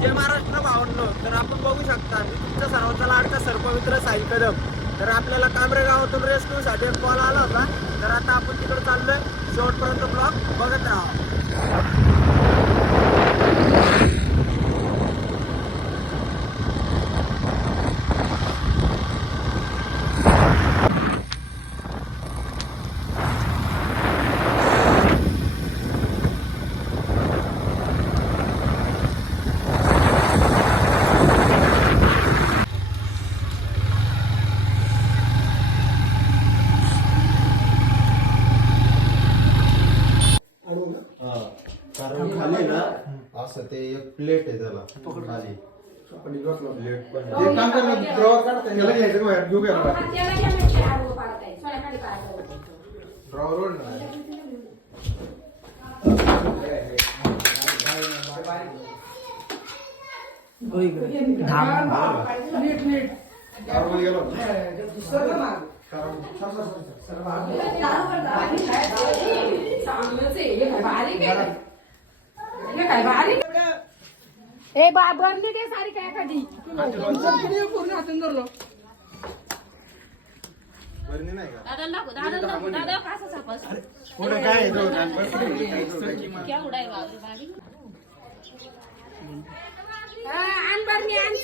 जय महाराष्ट्र भावांनो, तर आपण बघू शकता मी तुमच्या सर्वांचा लाडका सर्पमित्र साई कदम. तर आपल्याला कांबरे गावातून रेस्क्यूसाठी एक कॉल आला होता. तर आता आपण तिकडे चाललोय. शेवटपर्यंत ब्लॉग बघत राहा. कारण खाली ना असं ते एक प्लेट आहे त्याला खाली प्लेट पण ते काम कर ना, ड्रॉवर काढता त्याला घ्यायचं का बाहेर घेऊ घ्या ड्रॉवर वर ना ड्रॉवर गेलो ए बा बनली ते सारी काय कधी पूर्ण हातून धरलो बरणी नाही का दादा कसा सापस पुढे काय आहे तो क्या उडाय बारी आण बरणी आण